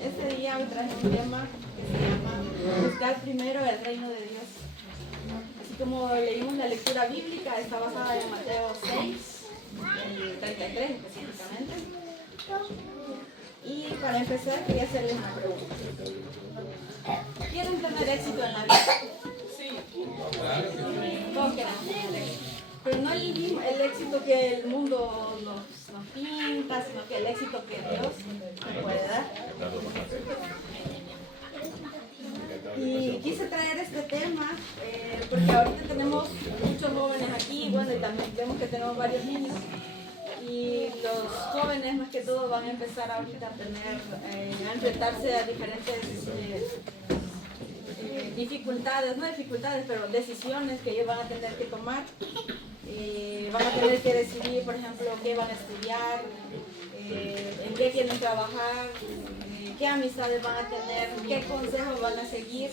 Este día hoy traje un tema que se llama Buscar primero el reino de Dios. Así como leímos la lectura bíblica, está basada en Mateo 6, el 33 específicamente. Y para empezar quería hacerles una pregunta. ¿Quieren tener éxito en la vida? Sí. Todos queremos tener éxito. Pero no el éxito que el mundo nos pinta, sino que el éxito que Dios nos puede dar. Y quise traer este tema porque ahorita tenemos muchos jóvenes aquí, bueno, y también vemos que tenemos varios niños. Y los jóvenes más que todo van a empezar ahorita a enfrentarse a diferentes dificultades, no dificultades, pero decisiones que ellos van a tener que tomar. Van a tener que decidir, por ejemplo, qué van a estudiar, en qué quieren trabajar, qué amistades van a tener, qué consejos van a seguir.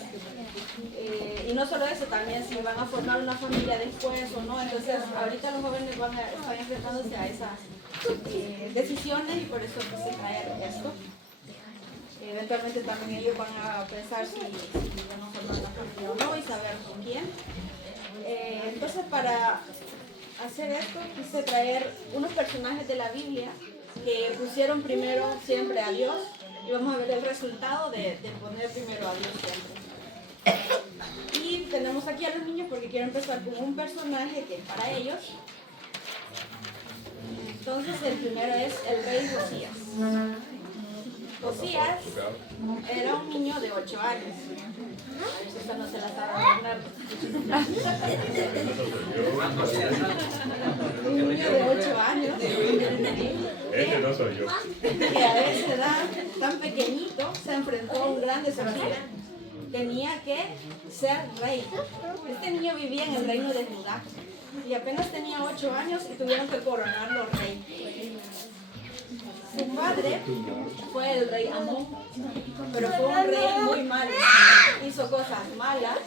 Y no solo eso, también si van a formar una familia después o no. Entonces, ahorita los jóvenes están enfrentándose a esas decisiones y por eso quise traer esto. Eventualmente también ellos van a pensar si van a formar una familia o no y saber con quién. Entonces, para hacer esto quise traer unos personajes de la Biblia que pusieron primero siempre a Dios y vamos a ver el resultado de poner primero a Dios siempre. Y tenemos aquí a los niños porque quiero empezar con un personaje que es para ellos. Entonces el primero es el rey Josías. Josías era un niño de 8 años. Esta no se la estaba Bernardo. Un niño de 8 años. Este no soy yo. Que a esa edad tan pequeñito se enfrentó a un gran desafío. Tenía que ser rey. Este niño vivía en el reino de Judá y apenas tenía 8 años y tuvieron que coronarlo rey. Su padre fue el rey Amón, pero fue un rey muy malo, hizo cosas malas,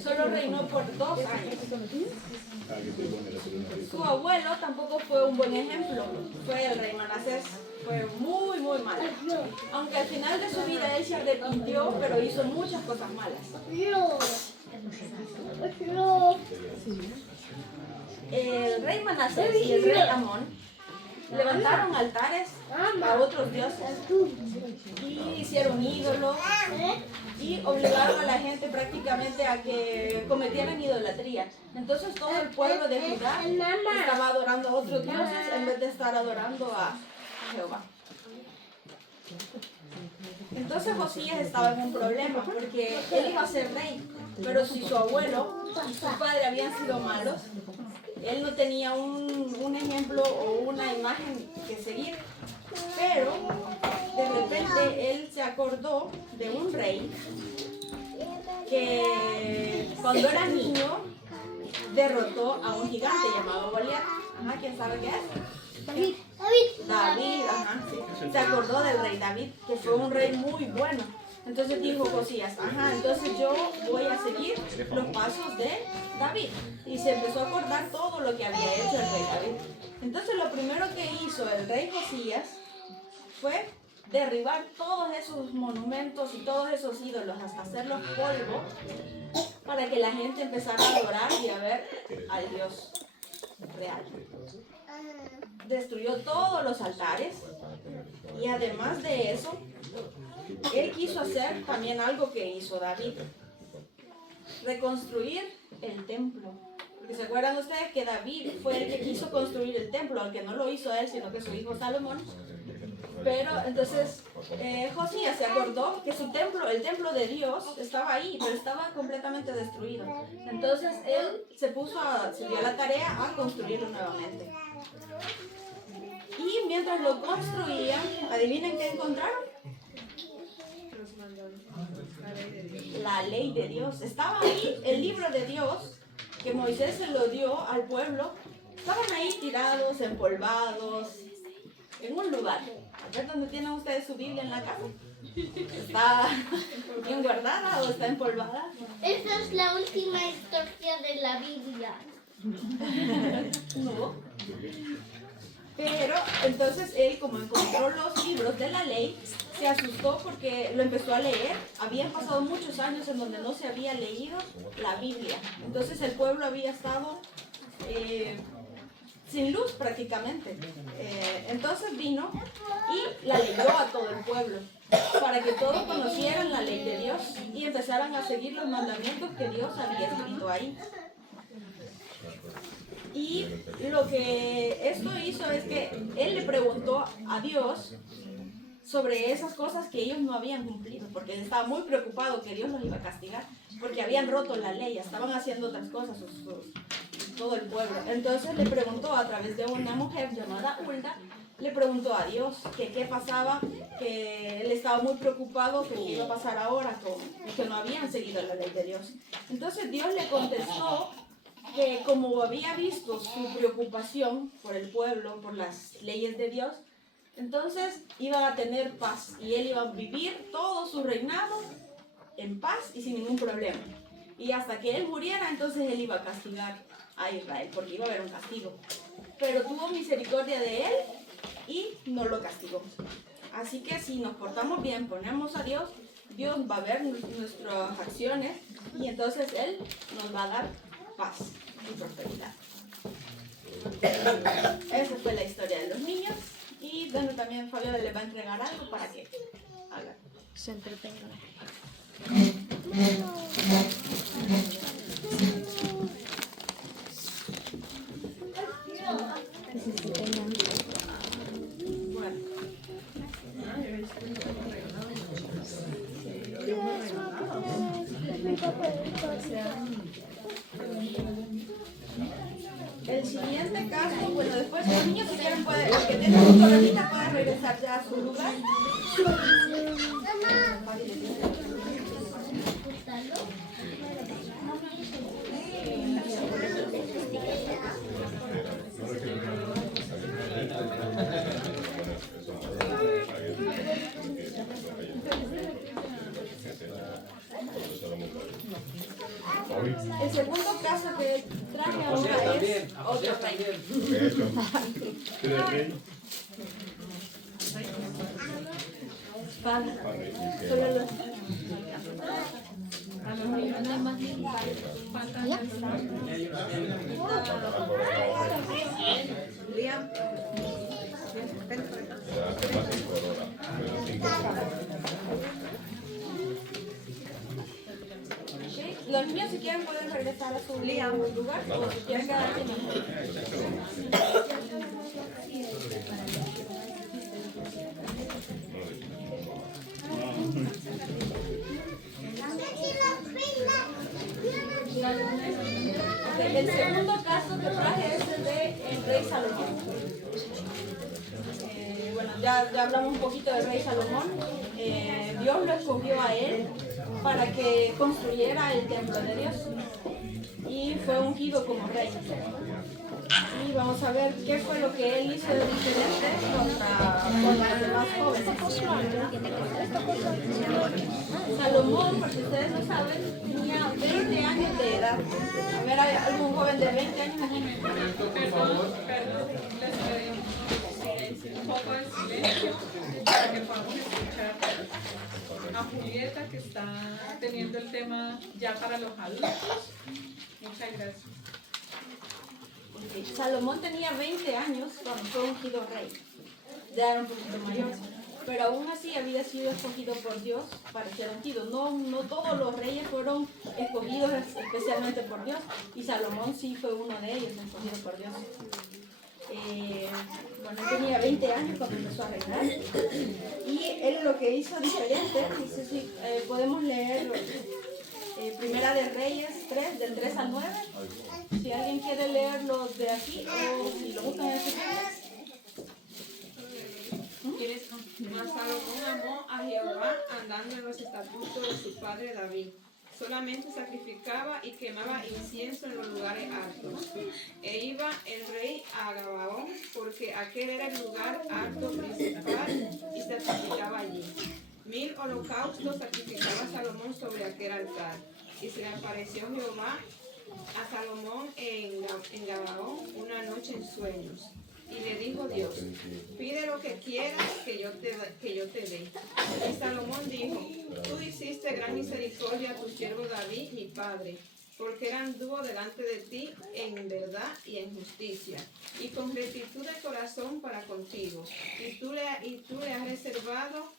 solo reinó por 2 años. Su abuelo tampoco fue un buen ejemplo, fue el rey Manasés, fue muy malo. Aunque al final de su vida él se arrepintió, pero hizo muchas cosas malas. El rey Manasés y el rey Amón levantaron altares a otros dioses y hicieron ídolos y obligaron a la gente prácticamente a que cometieran idolatría. Entonces todo el pueblo de Judá estaba adorando a otros dioses en vez de estar adorando a Jehová. Entonces Josías estaba en un problema porque él iba a ser rey, pero si su abuelo y su padre habían sido malos, él no tenía un ejemplo o una imagen que seguir. Pero de repente él se acordó de un rey que cuando era niño derrotó a un gigante llamado Goliat. Ajá, ¿quién sabe qué es? David, ajá, sí. Se acordó del rey David, que fue un rey muy bueno. Entonces dijo Josías, entonces yo voy a seguir los pasos de David. Y se empezó a acordar todo lo que había hecho el rey David. Entonces lo primero que hizo el rey Josías fue derribar todos esos monumentos y todos esos ídolos hasta hacerlos polvo para que la gente empezara a adorar y a ver al Dios real. Destruyó todos los altares y además de eso, él quiso hacer también algo que hizo David: reconstruir el templo. Porque se acuerdan ustedes que David fue el que quiso construir el templo, aunque no lo hizo él, sino que su hijo Salomón. Pero entonces Josías se acordó que su templo, el templo de Dios, estaba ahí, pero estaba completamente destruido. Entonces él se dio la tarea a construirlo nuevamente. Y mientras lo construían, ¿adivinen qué encontraron? La ley de Dios. Estaba ahí el libro de Dios que Moisés se lo dio al pueblo. Estaban ahí tirados, empolvados, en un lugar. A ver dónde tienen ustedes su Biblia en la casa. ¿Está bien guardada o está empolvada? Esa es la última historia de la Biblia. No. Pero Entonces él, como encontró los libros de la ley, se asustó porque lo empezó a leer. Habían pasado muchos años en donde no se había leído la Biblia. Entonces el pueblo había estado sin luz prácticamente. Entonces vino y la leyó a todo el pueblo para que todos conocieran la ley de Dios y empezaran a seguir los mandamientos que Dios había escrito ahí. Y lo que esto hizo es que él le preguntó a Dios sobre esas cosas que ellos no habían cumplido, porque él estaba muy preocupado que Dios los iba a castigar, porque habían roto la ley, estaban haciendo otras cosas todo el pueblo. Entonces le preguntó a través de una mujer llamada Hulda, le preguntó a Dios que qué pasaba, que él estaba muy preocupado, que qué iba a pasar ahora, que no habían seguido la ley de Dios. Entonces Dios le contestó que como había visto su preocupación por el pueblo, por las leyes de Dios, entonces iban a tener paz y él iba a vivir todo su reinado en paz y sin ningún problema. Y hasta que él muriera, entonces él iba a castigar a Israel, porque iba a haber un castigo. Pero tuvo misericordia de él y no lo castigó. Así que si nos portamos bien, ponemos a Dios, Dios va a ver nuestras acciones y entonces Él nos va a dar paz y prosperidad. Esa fue la historia de los niños. Y bueno, también Fabiola le va a entregar algo para que hagan. Se entretengan. Bueno. El siguiente caso, bueno, después los niños si quieren pueden, el que tenga su coronita puede regresar ya a su lugar. El segundo caso que traje ahora es otro rey. ¿Qué es rey? Solo los... Los niños si quieren pueden regresar a su lugar o si quieren quedarse El segundo caso que traje es el de el rey Salomón. Bueno, ya hablamos un poquito del rey Salomón. Dios lo escogió a él para que construyera el templo de Dios y fue ungido como rey. Y vamos a ver qué fue lo que él hizo de diferente con los demás jóvenes. Salomón, porque ustedes lo saben, tenía 20 años de edad. A ver, ¿hay algún joven de 20 años aquí? Perdón, les pedimos un poco de silencio para que podamos escuchar a Julieta, que está teniendo el tema ya para los adultos. Muchas gracias. Salomón tenía 20 años cuando fue ungido rey. Ya era un poquito mayor. Pero aún así había sido escogido por Dios para ser ungido. No todos los reyes fueron escogidos especialmente por Dios. Y Salomón sí fue uno de ellos, escogido por Dios. Bueno, él tenía 20 años cuando empezó a reinar. Y él lo que hizo diferente, no sé si podemos leer Primera de Reyes 3, del 3 al 9. Si alguien quiere leerlo de aquí o si lo buscan en el sitio. Mas Salomón amó a Jehová andando en los estatutos de su padre David. Solamente sacrificaba y quemaba incienso en los lugares altos. E iba el rey a Gabaón, porque aquel era el lugar alto principal, y sacrificaba allí. 1000 holocaustos sacrificaba Salomón sobre aquel altar. Y se le apareció Jehová a Salomón en Gabaón una noche en sueños. Y le dijo Dios, pide lo que quieras que yo te dé. Y Salomón dijo, tú hiciste gran misericordia a tu siervo David, mi padre, porque él anduvo delante de ti en verdad y en justicia, y con rectitud de corazón para contigo. Y tú le has reservado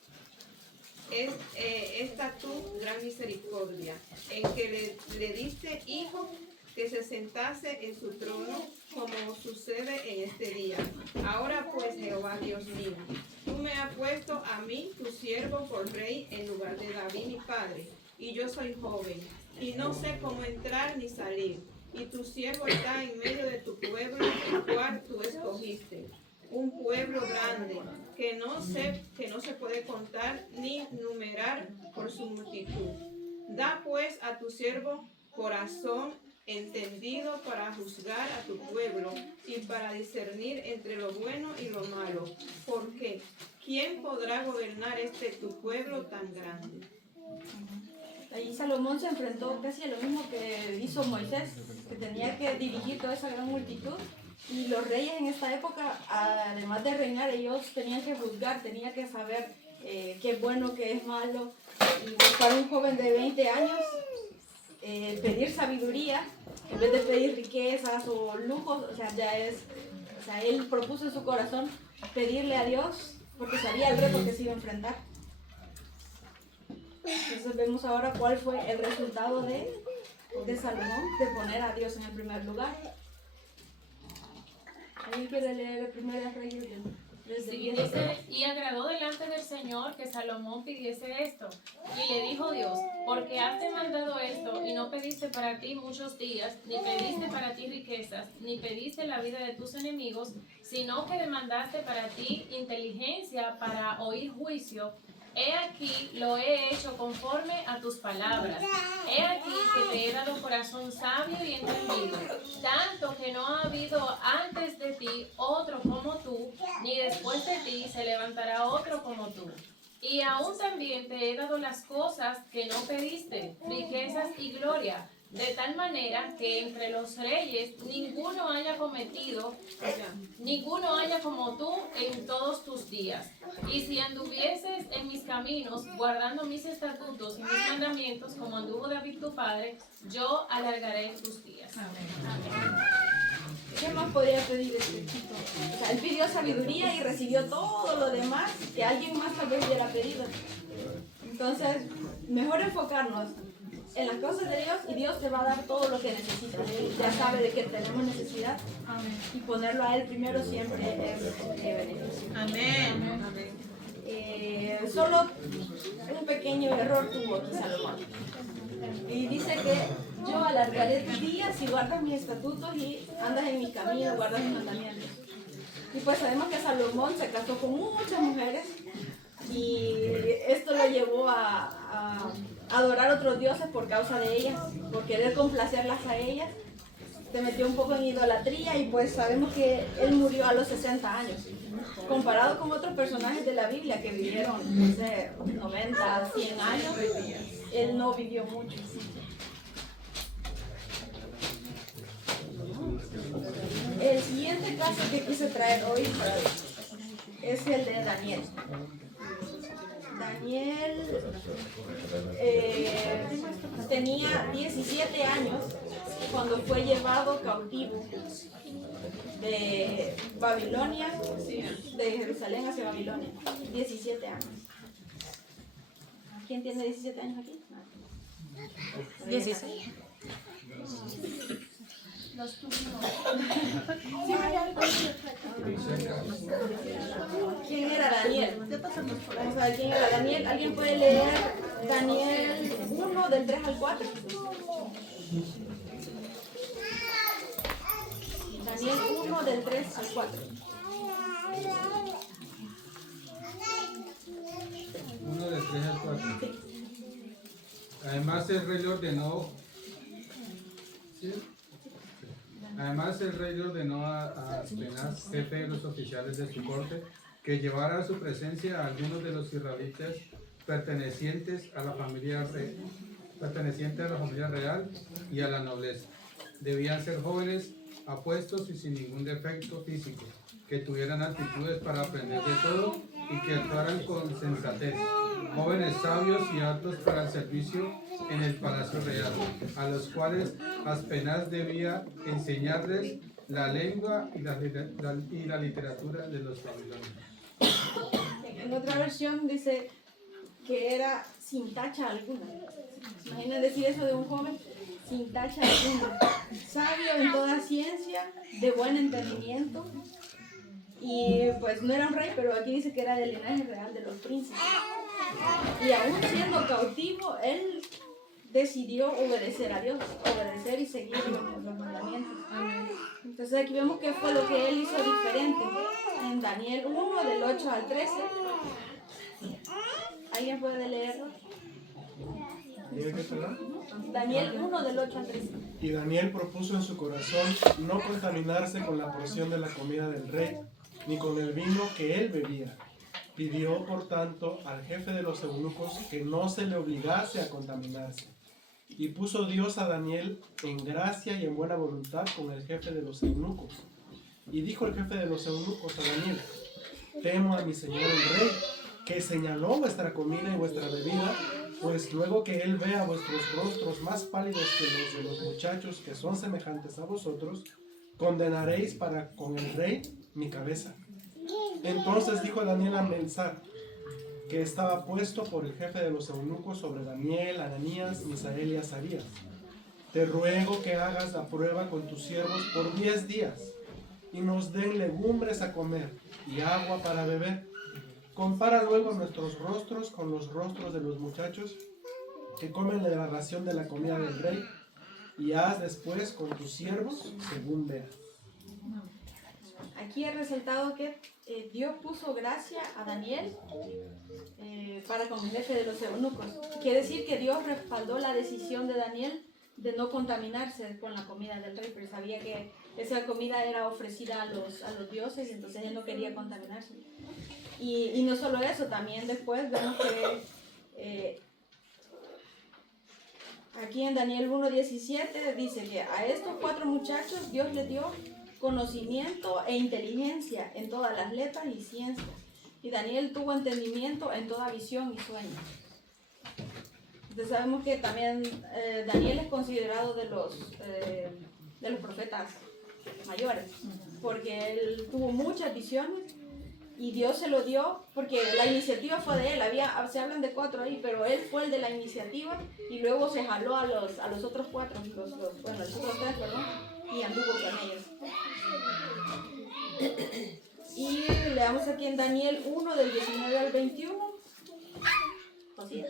esta tu gran misericordia, en que le diste hijo que se sentase en su trono, como sucede en este día. Ahora pues, Jehová Dios mío, tú me has puesto a mí, tu siervo, por rey en lugar de David mi padre, y yo soy joven, y no sé cómo entrar ni salir, y tu siervo está en medio de tu pueblo, el cual tú escogiste, un pueblo grande, que no se puede contar ni numerar por su multitud. Da pues a tu siervo corazón entendido para juzgar a tu pueblo y para discernir entre lo bueno y lo malo. Porque ¿quién podrá gobernar tu pueblo tan grande? Allí Salomón se enfrentó casi a lo mismo que hizo Moisés, que tenía que dirigir toda esa gran multitud. Y los reyes en esta época, además de reinar, ellos tenían que juzgar, tenían que saber qué es bueno, qué es malo. Y para un joven de 20 años, pedir sabiduría, en vez de pedir riquezas o lujos, él propuso en su corazón pedirle a Dios, porque sabía el reto que se iba a enfrentar. Entonces vemos ahora cuál fue el resultado de Salomón, de poner a Dios en el primer lugar. ¿Alguien quiere leer el primer Reyes? Sí, dice, y agradó delante del Señor que Salomón pidiese esto. Y le dijo Dios, porque has demandado esto y no pediste para ti muchos días, ni pediste para ti riquezas, ni pediste la vida de tus enemigos, sino que demandaste para ti inteligencia para oír juicio. He aquí lo he hecho conforme a tus palabras. He aquí que te he dado corazón sabio y entendido, tanto que no ha habido antes de ti otro como tú, ni después de ti se levantará otro como tú. Y aún también te he dado las cosas que no pediste, riquezas y gloria, de tal manera que entre los reyes ninguno haya como tú en todos tus días. Y si anduvieses en mis caminos, guardando mis estatutos y mis mandamientos, como anduvo David tu padre, yo alargaré tus días. Amén. ¿Qué más podría pedir este chico? O sea, él pidió sabiduría y recibió todo lo demás que alguien más tal vez hubiera pedido. Entonces, mejor enfocarnos en las cosas de Dios y Dios te va a dar todo lo que necesitas. Él ya sabe de que tenemos necesidad. Amén. Y ponerlo a Él primero siempre es beneficio. Amén. Amén. Solo un pequeño error tuvo aquí Salomón. Y dice que yo alargaré tus días si guardas mis estatutos y andas en mis caminos, guardas mis mandamientos. Y pues sabemos que Salomón se casó con muchas mujeres y esto lo llevó a adorar a otros dioses por causa de ellas, por querer complacerlas a ellas. Se metió un poco en idolatría y pues sabemos que él murió a los 60 años. Comparado con otros personajes de la Biblia que vivieron, no sé, 90, 100 años, él no vivió mucho. El siguiente caso que quise traer hoy es el de Daniel. Daniel tenía 17 años cuando fue llevado cautivo de Babilonia, de Jerusalén hacia Babilonia. 17 años. ¿Quién tiene 17 años aquí? 16. ¿Quién era Daniel? Vamos a ver quién era Daniel. ¿Alguien puede leer Daniel 1 del 3 al 4? Daniel 1 del 3 al 4. 1 del 3 al 4. Además el rey le ordenó, ¿sí? Además el rey le ordenó a Aspenaz, jefe de los oficiales de su corte, que llevara a su presencia a algunos de los israelitas pertenecientes a la familia real y a la nobleza. Debían ser jóvenes, apuestos y sin ningún defecto físico, que tuvieran actitudes para aprender de todo y que actuaran con sensatez, jóvenes sabios y aptos para el servicio en el palacio real, a los cuales Aspenaz debía enseñarles la lengua y la literatura de los babilonios. En otra versión dice que era sin tacha alguna. Imagina decir eso de un joven, sin tacha alguna, sabio en toda ciencia, de buen entendimiento. Y pues no era un rey, pero aquí dice que era del linaje real de los príncipes. Y aún siendo cautivo, él decidió obedecer a Dios, obedecer y seguir los mandamientos. Entonces aquí vemos que fue lo que él hizo diferente. En Daniel 1, del 8 al 13. ¿Alguien puede leerlo? Daniel 1, del 8 al 13. Y Daniel propuso en su corazón no contaminarse con la porción de la comida del rey, ni con el vino que él bebía. Pidió, por tanto, al jefe de los eunucos que no se le obligase a contaminarse. Y puso Dios a Daniel en gracia y en buena voluntad con el jefe de los eunucos. Y dijo el jefe de los eunucos a Daniel: temo a mi señor el rey, que señaló vuestra comida y vuestra bebida, pues luego que él vea vuestros rostros más pálidos que los de los muchachos que son semejantes a vosotros, condenaréis para con el rey mi cabeza. Entonces dijo Daniel a Melzar, que estaba puesto por el jefe de los eunucos sobre Daniel, Ananías, Misael y Azarías: te ruego que hagas la prueba con tus siervos por 10 días, y nos den legumbres a comer y agua para beber. Compara luego nuestros rostros con los rostros de los muchachos que comen de la ración de la comida del rey, y haz después con tus siervos según veas. Aquí he resaltado que Dios puso gracia a Daniel para con el jefe de los eunucos. Quiere decir que Dios respaldó la decisión de Daniel de no contaminarse con la comida del rey, pero sabía que esa comida era ofrecida a los dioses y entonces él no quería contaminarse. Y no solo eso, también después vemos que aquí en Daniel 1:17 dice que a estos 4 muchachos Dios les dio conocimiento e inteligencia en todas las letras y ciencias. Y Daniel tuvo entendimiento en toda visión y sueño. Entonces sabemos que también Daniel es considerado de los profetas mayores, porque él tuvo muchas visiones y Dios se lo dio, porque la iniciativa fue de él. Se hablan de 4 ahí, pero él fue el de la iniciativa y luego se jaló a los otros 4, los otros 3, perdón, y anduvo con ellos. Y leamos aquí en Daniel 1, del 19 al 21. José.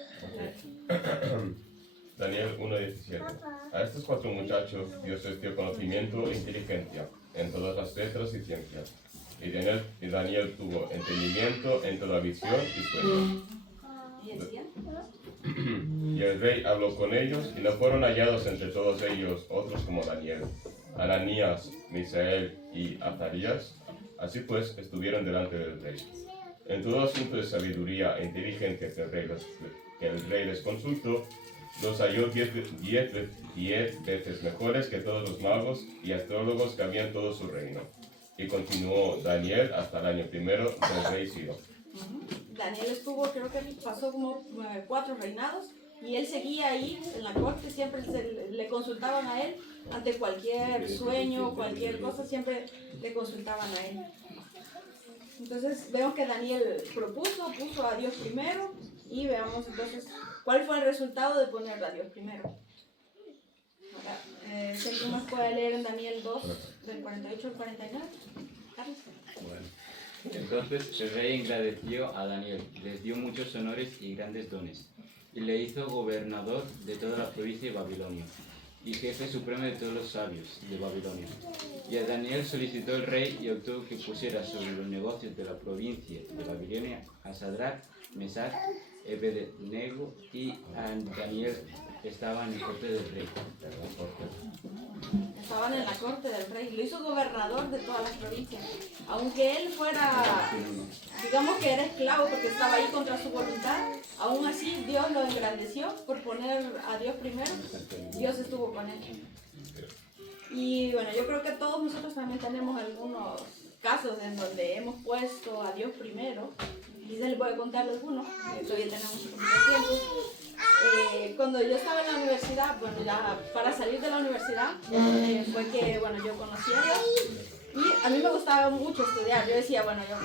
Daniel 1:17. A estos 4 muchachos Dios les dio conocimiento e inteligencia en todas las letras y ciencias. Y Daniel tuvo entendimiento en toda visión y sueño. Y el rey habló con ellos, y no fueron hallados entre todos ellos otros como Daniel, Ananías, Misael y Azarías. Así pues, estuvieron delante del rey. En todo asunto de sabiduría e inteligencia que el rey les consultó, los halló 10 veces mejores que todos los magos y astrólogos que había en todo su reino. Y continuó Daniel hasta el año primero del rey Ciro. Daniel estuvo, creo que pasó como 4 reinados, y él seguía ahí en la corte, siempre le consultaban a él ante cualquier sueño, cualquier cosa, siempre le consultaban a él. Entonces vemos que Daniel puso a Dios primero, y veamos entonces cuál fue el resultado de poner a Dios primero. Si alguien más puede leer en Daniel 2, del 48 al 49. Carlos. Bueno. Entonces el rey engrandeció a Daniel, les dio muchos honores y grandes dones, y le hizo gobernador de toda la provincia de Babilonia, y jefe supremo de todos los sabios de Babilonia. Y a Daniel solicitó el rey y obtuvo que pusiera sobre los negocios de la provincia de Babilonia a Sadrach, Mesach, Abednego y a Daniel. Estaban en la corte del rey. Estaban en la corte del rey. Lo hizo gobernador de todas las provincias. Aunque él fuera, digamos que era esclavo porque estaba ahí contra su voluntad, aún así Dios lo engrandeció por poner a Dios primero. Dios estuvo con él. Y bueno, yo creo que todos nosotros también tenemos algunos casos en donde hemos puesto a Dios primero. Quizás les voy a contar algunos, todavía tenemos un poquito de tiempo. Cuando yo estaba en la universidad, bueno, ya para salir de la universidad, fue que, bueno, yo conocí a Dios y a mí me gustaba mucho estudiar. Yo decía, bueno, yo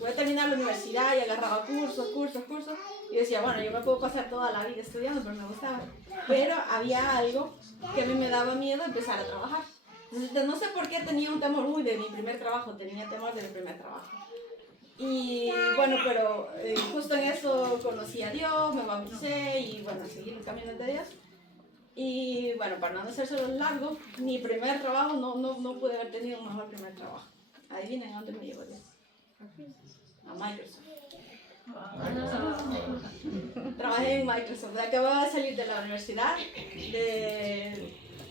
voy a terminar la universidad y agarraba cursos. Y yo decía, bueno, yo me puedo pasar toda la vida estudiando, pero me gustaba. Pero había algo que a mí me daba miedo empezar a trabajar. Entonces, no sé por qué tenía un temor, de mi primer trabajo, tenía temor de mi primer trabajo. Y bueno, pero justo en eso conocí a Dios, me bauticé y bueno, seguí el camino de Dios. Y bueno, para no hacérselo largo, mi primer trabajo no pude haber tenido un mejor primer trabajo. Adivinen a dónde me llevó Dios. A Microsoft. Trabajé en Microsoft. Acababa de salir de la universidad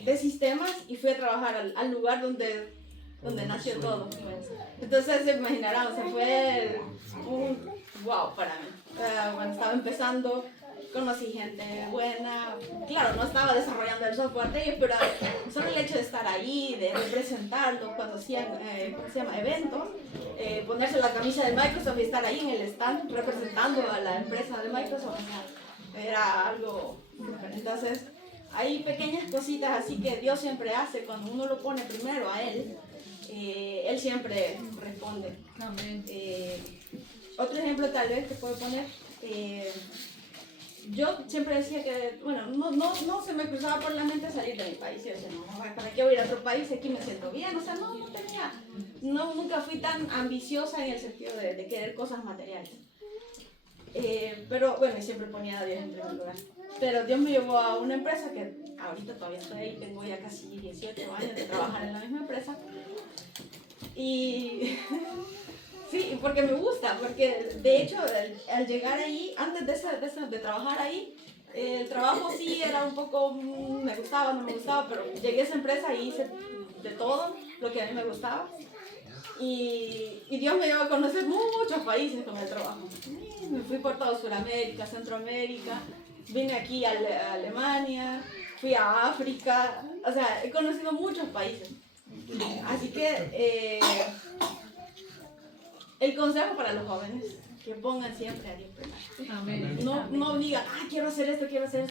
de sistemas y fui a trabajar al lugar donde nació todo. Entonces se imaginarán, o sea, fue un wow para mí. Bueno, estaba empezando, conocí gente buena. Claro, no estaba desarrollando el software de ellos, pero solo el hecho de estar ahí, de representarlo cuando hacían eventos, ponerse la camisa de Microsoft y estar ahí en el stand representando a la empresa de Microsoft, era algo súper. Entonces, hay pequeñas cositas así que Dios siempre hace cuando uno lo pone primero a Él. Él siempre responde. Amén. Otro ejemplo tal vez que puedo poner, yo siempre decía que, bueno, no se me cruzaba por la mente salir de mi país. Yo decía, no, ¿para qué voy a ir a otro país? Aquí me siento bien. O sea, nunca fui tan ambiciosa en el sentido de querer cosas materiales. Pero bueno, y siempre ponía a Dios en primer lugar. Pero Dios me llevó a una empresa que ahorita todavía estoy ahí, tengo ya casi 18 años de trabajar en la misma empresa. Y sí, porque me gusta, porque de hecho al llegar ahí, antes de trabajar ahí, el trabajo sí era un poco, me gustaba, no me gustaba, pero llegué a esa empresa y hice de todo lo que a mí me gustaba. Y Dios me llevó a conocer muchos países con el trabajo. Me fui por todo Sudamérica, Centroamérica, vine aquí a Alemania, fui a África, o sea, he conocido muchos países. Así que el consejo para los jóvenes, que pongan siempre a Dios primero. Amén. No digan, quiero hacer esto,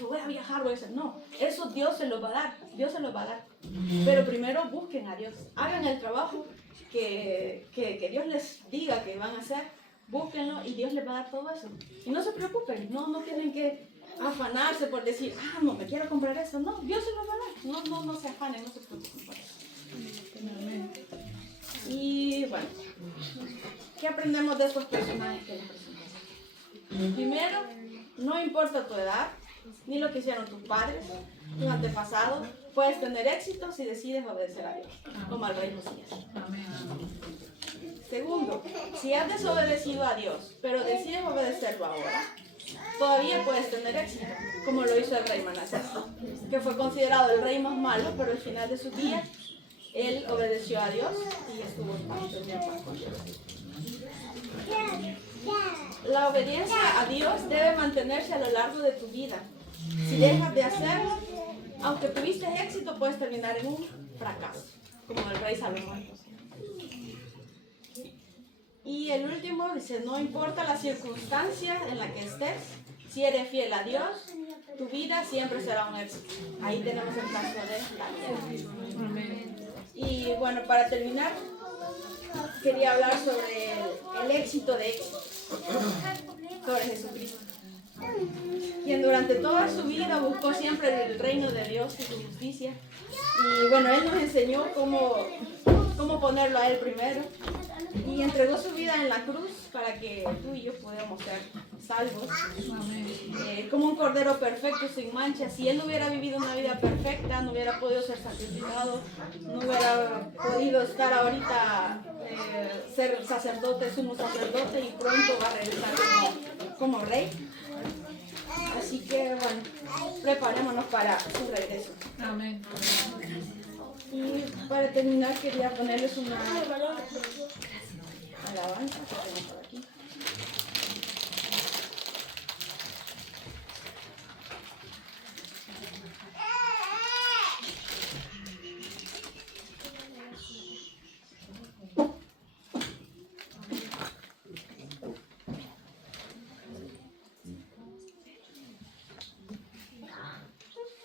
voy a viajar, voy a hacer. No, eso Dios se lo va a dar, Dios se lo va a dar. Pero primero busquen a Dios, hagan el trabajo que Dios les diga que van a hacer, búsquenlo y Dios les va a dar todo eso. Y no se preocupen, no tienen que afanarse por decir, no, me quiero comprar eso. No, Dios se lo va a dar, no se afanen, no se preocupen por eso. Y bueno, ¿qué aprendemos de estos personajes que les presentamos? Primero, no importa tu edad, ni lo que hicieron tus padres, tus antepasados, puedes tener éxito si decides obedecer a Dios, como al rey Josías. Segundo, si has desobedecido a Dios, pero decides obedecerlo ahora, todavía puedes tener éxito, como lo hizo el rey Manasés, que fue considerado el rey más malo, pero al final de sus días, él obedeció a Dios y estuvo en paz con Dios. La obediencia a Dios debe mantenerse a lo largo de tu vida. Si dejas de hacerlo, aunque tuviste éxito, puedes terminar en un fracaso, como el rey Salomón. Y el último dice, no importa la circunstancia en la que estés, si eres fiel a Dios, tu vida siempre será un éxito. Ahí tenemos el caso de Daniel. Y bueno, para terminar, quería hablar sobre el éxito de éxito, sobre Jesucristo, quien durante toda su vida buscó siempre el reino de Dios y su justicia. Y bueno, Él nos enseñó cómo ponerlo a Él primero. Y entregó su vida en la cruz para que tú y yo podamos ser salvos. Como un cordero perfecto, sin mancha. Si Él no hubiera vivido una vida perfecta, no hubiera podido ser sacrificado, no hubiera podido estar ahorita, ser sacerdote, sumo sacerdote, y pronto va a regresar como rey. Así que bueno, preparémonos para su regreso. Amén. Y para terminar quería ponerles una alabanza.